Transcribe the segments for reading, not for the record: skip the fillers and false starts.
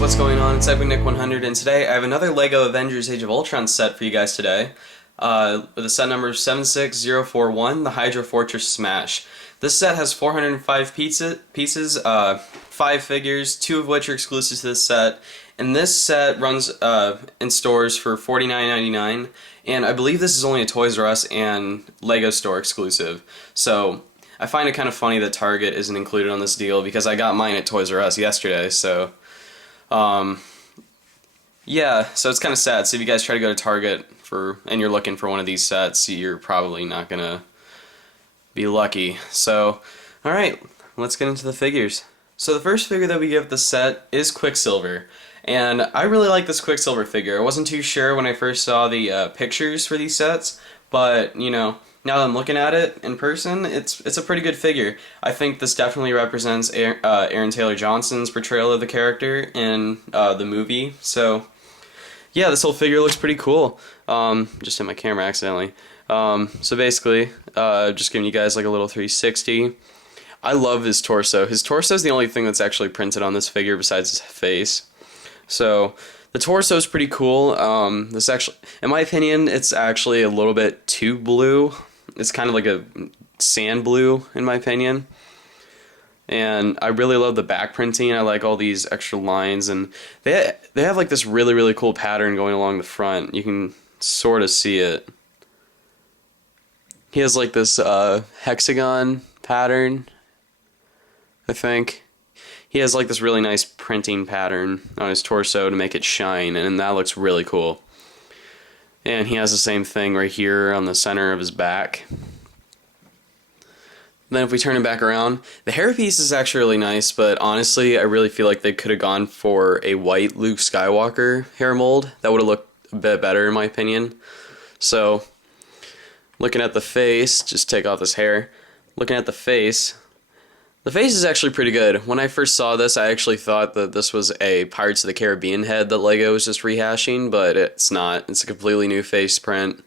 what's going on? It's Nick100, and today I have another LEGO Avengers Age of Ultron set for you guys today, with a set number 76041, the Hydra Fortress Smash. This set has 405 pieces, 5 figures, 2 of which are exclusive to this set, and this set runs in stores for $49.99, and I believe this is only a Toys R Us and LEGO store exclusive, so I find it kind of funny that Target isn't included on this deal because I got mine at Toys R Us yesterday, so yeah, so it's kind of sad. So if you guys try to go to Target and you're looking for one of these sets, you're probably not gonna be lucky. So, alright, let's get into the figures. So the first figure that we give the set is Quicksilver. And I really like this Quicksilver figure. I wasn't too sure when I first saw the pictures for these sets, but, you know, now that I'm looking at it in person, it's a pretty good figure. I think this definitely represents Aaron Taylor Johnson's portrayal of the character in the movie. So, yeah, this whole figure looks pretty cool. Just hit my camera accidentally. So basically, just giving you guys like a little 360. I love his torso. His torso is the only thing that's actually printed on this figure besides his face. So the torso is pretty cool. This actually, in my opinion, it's actually a little bit too blue. It's kind of like a sand blue, in my opinion. And I really love the back printing. I like all these extra lines, and they have like this really cool pattern going along the front. You can sort of see it. He has like this hexagon pattern, I think. He has like this really nice printing pattern on his torso to make it shine, and that looks really cool. And he has the same thing right here on the center of his back. Then if we turn it back around, the hairpiece is actually really nice, but honestly, I really feel like they could have gone for a white Luke Skywalker hair mold. That would have looked a bit better in my opinion. So, looking at the face, just take off this hair. Looking at the face is actually pretty good. When I first saw this, I actually thought that this was a Pirates of the Caribbean head that LEGO was just rehashing, but it's not. It's a completely new face print.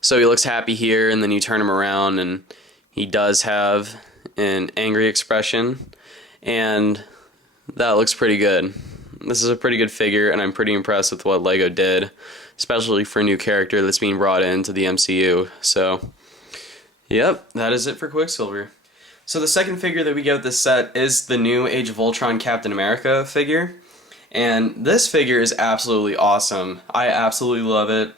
So he looks happy here, and then you turn him around, and he does have an angry expression, and that looks pretty good. This is a pretty good figure, and I'm pretty impressed with what LEGO did, especially for a new character that's being brought into the MCU. So, yep, that is it for Quicksilver. So the second figure that we get with this set is the new Age of Ultron Captain America figure. And this figure is absolutely awesome. I absolutely love it.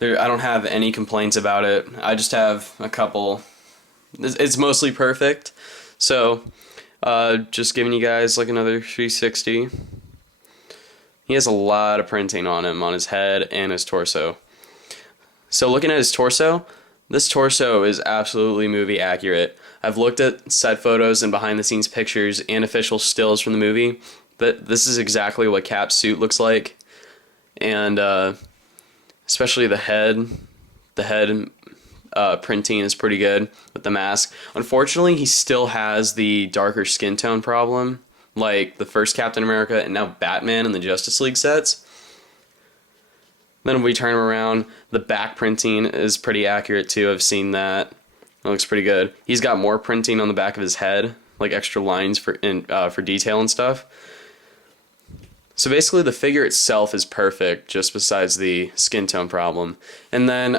I don't have any complaints about it. I just have a couple. It's mostly perfect. So, just giving you guys like another 360. He has a lot of printing on him, on his head and his torso. So looking at his torso, this torso is absolutely movie accurate. I've looked at set photos and behind the scenes pictures and official stills from the movie, but this is exactly what Cap's suit looks like. And especially the head printing is pretty good with the mask. Unfortunately, he still has the darker skin tone problem, like the first Captain America and now Batman in the Justice League sets. Then when we turn him around, the back printing is pretty accurate too. I've seen that. It looks pretty good. He's got more printing on the back of his head, like extra lines for detail and stuff. So basically the figure itself is perfect, just besides the skin tone problem. And then,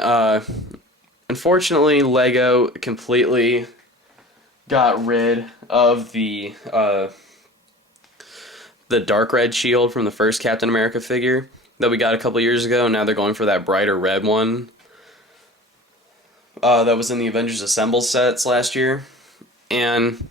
unfortunately, LEGO completely got rid of the dark red shield from the first Captain America figure that we got a couple years ago. Now they're going for that brighter red one that was in the Avengers Assemble sets last year. And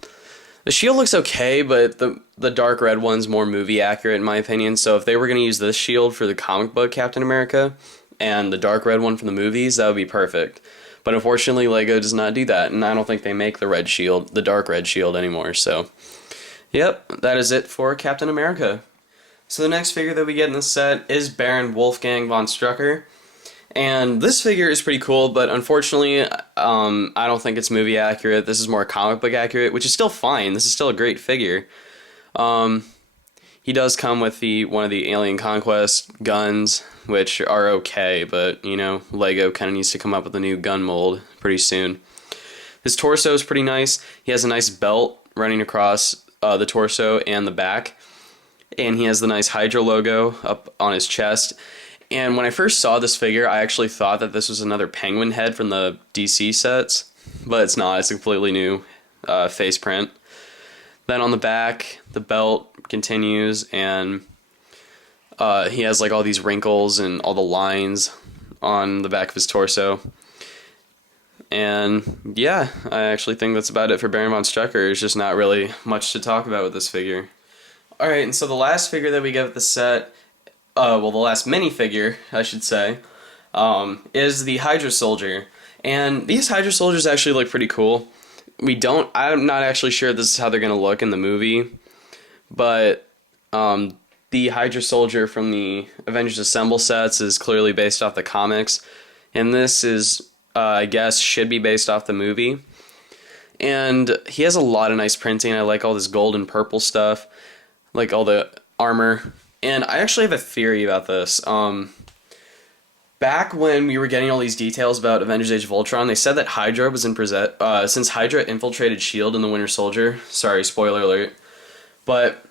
the shield looks okay, but the dark red one's more movie accurate in my opinion. So if they were going to use this shield for the comic book Captain America and the dark red one from the movies, that would be perfect. But unfortunately, LEGO does not do that, and I don't think they make the dark red shield anymore. So, yep, that is it for Captain America. So the next figure that we get in this set is Baron Wolfgang von Strucker. And this figure is pretty cool, but unfortunately, I don't think it's movie accurate. This is more comic book accurate, which is still fine. This is still a great figure. He does come with one of the Alien Conquest guns, which are okay, but, you know, LEGO kind of needs to come up with a new gun mold pretty soon. His torso is pretty nice. He has a nice belt running across the torso and the back. and he has the nice Hydra logo up on his chest. And when I first saw this figure, I actually thought that this was another Penguin head from the DC sets, but it's not. It's a completely new face print. Then on the back, the belt continues, and he has like all these wrinkles and all the lines on the back of his torso. And yeah, I actually think that's about it for Baron von Strucker. There's just not really much to talk about with this figure. Alright, and so the last figure that we get with the set, the last minifigure, I should say, is the Hydra Soldier. And these Hydra Soldiers actually look pretty cool. I'm not actually sure this is how they're going to look in the movie, but the Hydra Soldier from the Avengers Assemble sets is clearly based off the comics, and this is, I guess, should be based off the movie. And he has a lot of nice printing. I like all this gold and purple stuff, like all the armor. And I actually have a theory about this. Back when we were getting all these details about Avengers Age of Ultron, they said that Hydra was since Hydra infiltrated S.H.I.E.L.D. in the Winter Soldier. Sorry, spoiler alert. But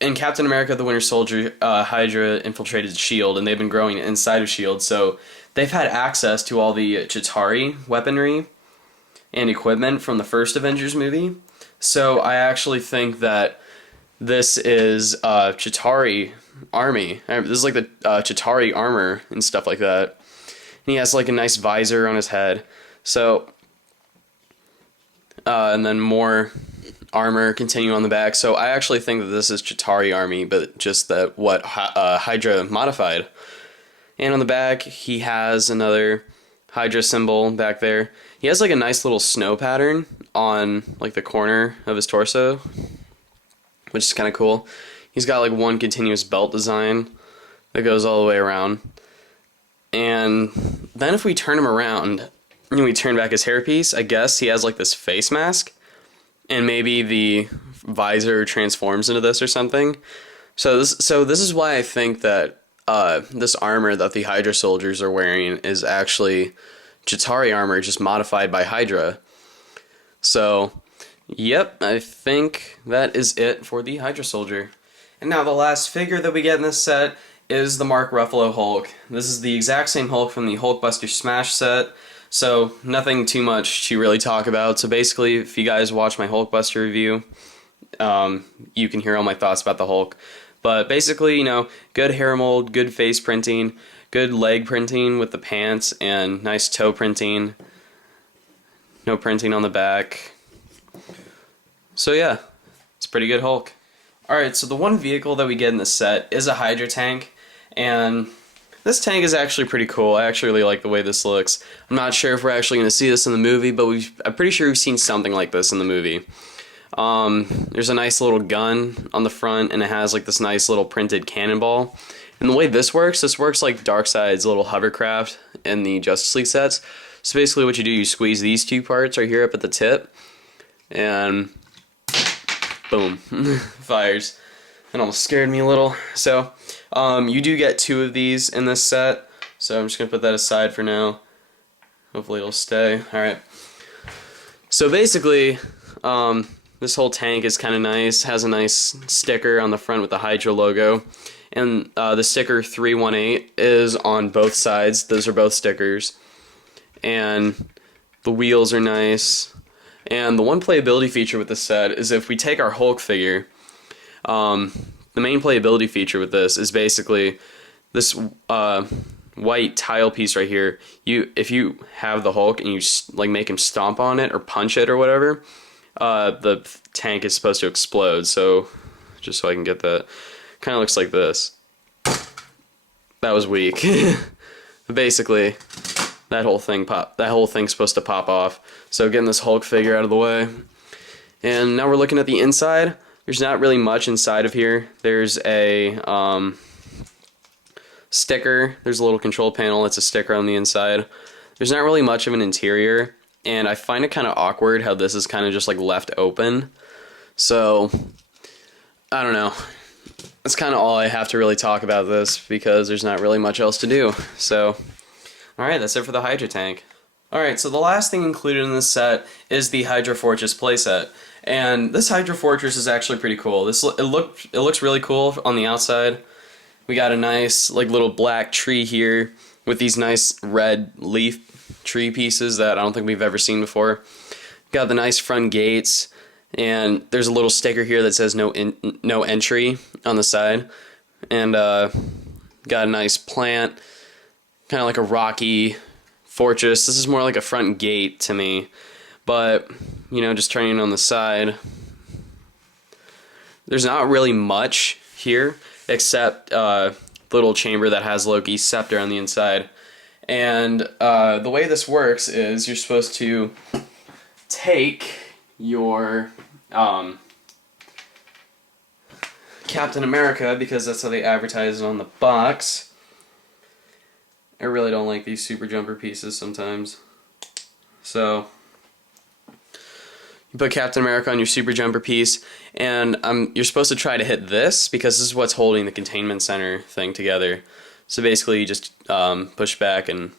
in Captain America the Winter Soldier, Hydra infiltrated S.H.I.E.L.D. and they've been growing inside of S.H.I.E.L.D. So they've had access to all the Chitauri weaponry and equipment from the first Avengers movie. So I actually think that this is Chitauri army. This is like the Chitauri armor and stuff like that. And he has like a nice visor on his head. So, and then more armor continuing on the back. So I actually think that this is Chitauri army, but just that what Hydra modified. And on the back, he has another Hydra symbol back there. He has like a nice little snow pattern on like the corner of his torso, which is kind of cool. He's got like one continuous belt design that goes all the way around. And then if we turn him around and we turn back his hairpiece, I guess he has like this face mask, and maybe the visor transforms into this or something. So this is why I think that this armor that the Hydra soldiers are wearing is actually Chitauri armor, just modified by Hydra. So, yep, I think that is it for the Hydra Soldier. And now the last figure that we get in this set is the Mark Ruffalo Hulk. This is the exact same Hulk from the Hulkbuster Smash set, so nothing too much to really talk about. So basically, if you guys watch my Hulkbuster review, you can hear all my thoughts about the Hulk. But basically, you know, good hair mold, good face printing, good leg printing with the pants, and nice toe printing. No printing on the back. So yeah, it's a pretty good Hulk. Alright, so the one vehicle that we get in the set is a Hydra Tank, and this tank is actually pretty cool. I actually really like the way this looks. I'm not sure if we're actually going to see this in the movie, but I'm pretty sure we've seen something like this in the movie. There's a nice little gun on the front, and it has like this nice little printed cannonball. And the way this works like Darkseid's little hovercraft in the Justice League sets. So basically what you do, you squeeze these two parts right here up at the tip, and boom, fires. It almost scared me a little. So you do get two of these in this set, so I'm just going to put that aside for now. Hopefully it'll stay. Alright. So basically, this whole tank is kind of nice. Has a nice sticker on the front with the Hydra logo. And the sticker 318 is on both sides. Those are both stickers. And the wheels are nice. And the one playability feature with this set is if we take our Hulk figure, the main playability feature with this is basically this white tile piece right here. If you have the Hulk and you like make him stomp on it or punch it or whatever, the tank is supposed to explode. So just so I can get that, kind of looks like this. That was weak. Basically, that whole thing's supposed to pop off. So getting this Hulk figure out of the way. And now we're looking at the inside. There's not really much inside of here. There's a sticker. There's a little control panel. It's a sticker on the inside. There's not really much of an interior. And I find it kind of awkward how this is kind of just like left open. So, I don't know. That's kind of all I have to really talk about this because there's not really much else to do. So, alright, that's it for the Hydra Tank. Alright, so the last thing included in this set is the Hydra Fortress playset. And this Hydra Fortress is actually pretty cool. It looks really cool on the outside. We got a nice like little black tree here with these nice red leaf tree pieces that I don't think we've ever seen before. Got the nice front gates, and there's a little sticker here that says no entry on the side. And got a nice plant, kind of like a rocky fortress. This is more like a front gate to me, but you know, just turning on the side, there's not really much here except the little chamber that has Loki's scepter on the inside. And the way this works is you're supposed to take your Captain America, because that's how they advertise it on the box. I really don't like these super jumper pieces sometimes. So you put Captain America on your super jumper piece, and you're supposed to try to hit this because this is what's holding the containment center thing together. So basically you just push back and...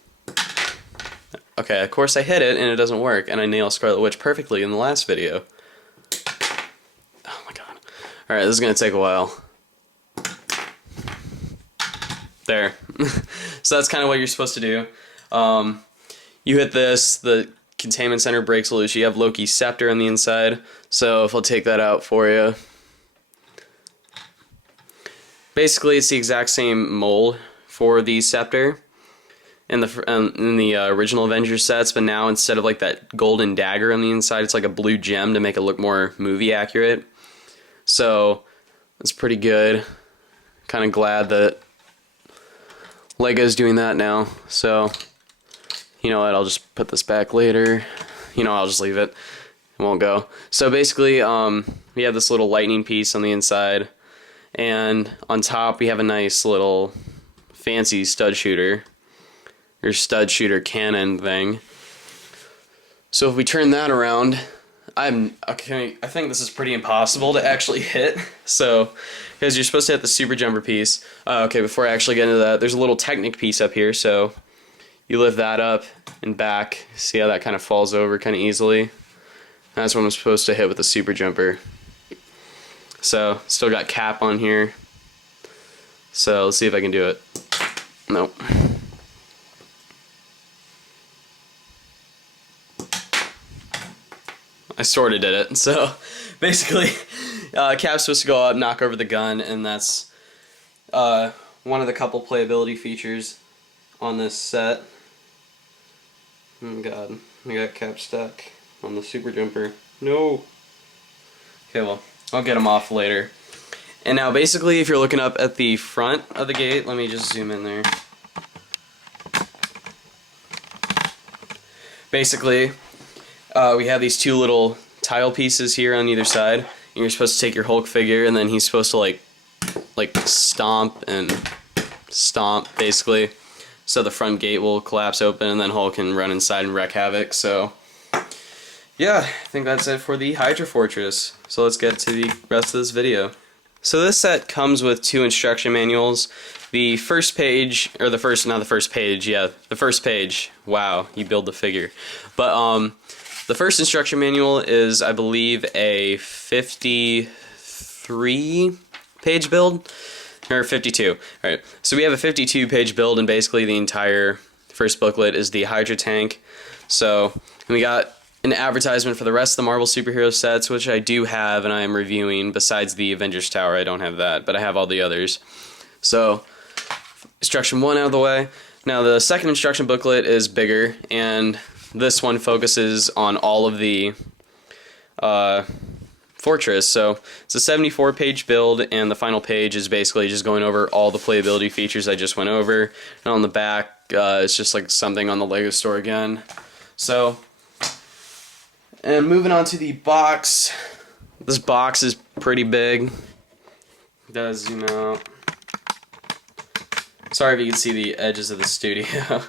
Okay, of course I hit it and it doesn't work, and I nail Scarlet Witch perfectly in the last video. Oh my god. Alright, this is going to take a while. There. So that's kind of what you're supposed to do. You hit this, the containment center breaks loose. You have Loki's scepter on the inside, so if I'll take that out for you. Basically, it's the exact same mold for the scepter in the original Avengers sets, but now instead of like that golden dagger on the inside, it's like a blue gem to make it look more movie accurate. So it's pretty good. Kind of glad that Lego's doing that now. So you know what, I'll just put this back later. You know, I'll just leave it. It won't go. So basically, we have this little lightning piece on the inside, and on top we have a nice little fancy stud shooter, or stud shooter cannon thing. So if we turn that around, I think this is pretty impossible to actually hit. So, because you're supposed to hit the super jumper piece. Okay, before I actually get into that, there's a little Technic piece up here, so you lift that up and back. See how that kind of falls over kind of easily? That's what I'm supposed to hit with the super jumper. So, still got Cap on here. So, let's see if I can do it. Nope. I sort of did it. So, basically, Cap's supposed to go up, knock over the gun, and that's one of the couple playability features on this set. Oh god, I got Cap stuck on the super jumper. No! Okay, well, I'll get him off later. And now basically, if you're looking up at the front of the gate, let me just zoom in there. Basically, we have these two little tile pieces here on either side, and you're supposed to take your Hulk figure, and then he's supposed to like stomp and stomp, basically. So the front gate will collapse open, and then Hulk can run inside and wreak havoc. So, yeah, I think that's it for the Hydra Fortress. So let's get to the rest of this video. So this set comes with two instruction manuals. The first page, or the first page, wow, you build the figure. But, the first instruction manual is, I believe, a 53-page build. Or 52. Alright, so we have a 52-page build, and basically the entire first booklet is the Hydra Tank. So, we got an advertisement for the rest of the Marvel superhero sets, which I do have and I am reviewing, besides the Avengers Tower. I don't have that, but I have all the others. So, instruction 1 out of the way. Now, the second instruction booklet is bigger, and this one focuses on all of the Fortress. So it's a 74-page build, and the final page is basically just going over all the playability features I just went over. And on the back, it's just like something on the Lego store again. So, and moving on to the box. This box is pretty big. It does zoom out. Sorry if you can see the edges of the studio.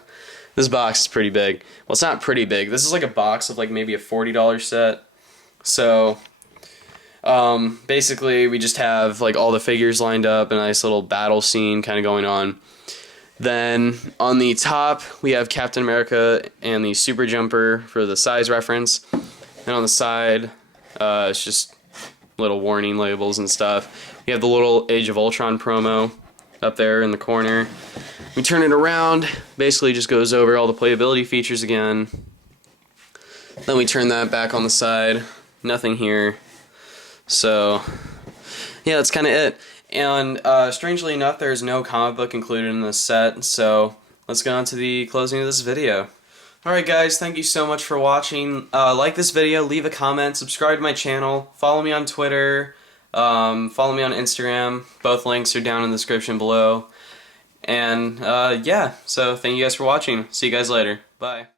This box is pretty big. Well, it's not pretty big. This is like a box of like maybe a $40 set. So, basically we just have like all the figures lined up, a nice little battle scene kind of going on. Then on the top, we have Captain America and the Super Jumper for the size reference. And on the side, it's just little warning labels and stuff. We have the little Age of Ultron promo up there in the corner. We turn it around, basically just goes over all the playability features again. Then we turn that back on the side, nothing here. So, yeah, that's kind of it. And strangely enough, there's no comic book included in this set, so let's go on to the closing of this video. Alright guys, thank you so much for watching. Like this video, leave a comment, subscribe to my channel, follow me on Twitter, follow me on Instagram. Both links are down in the description below. And yeah, so thank you guys for watching. See you guys later. Bye.